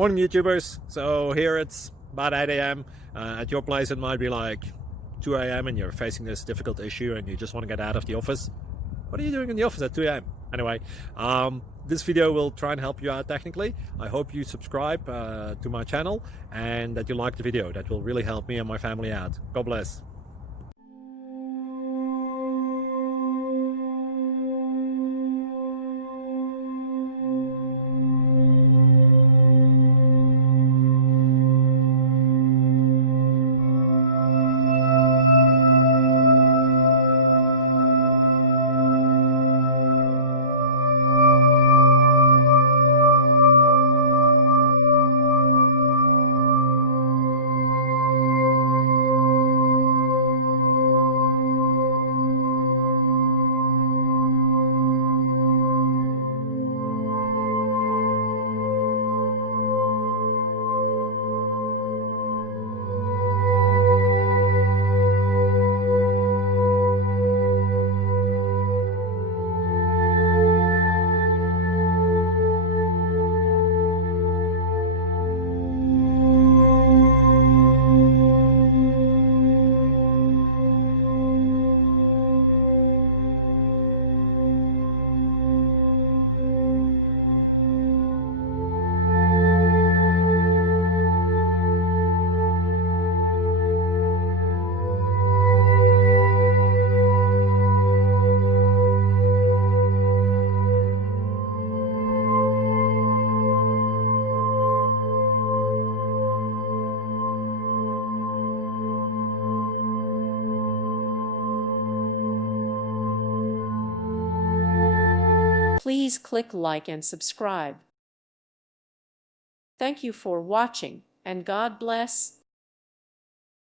Morning YouTubers. So here it's about 8 a.m. At your place it might be like 2 a.m. and you're facing this difficult issue and you just want to get out of the office. What are you doing in the office at 2 a.m.? Anyway, this video will try and help you out technically. I hope you subscribe to my channel and that you like the video. That will really help me and my family out. God bless. Please click like and subscribe. Thank you for watching, and God bless.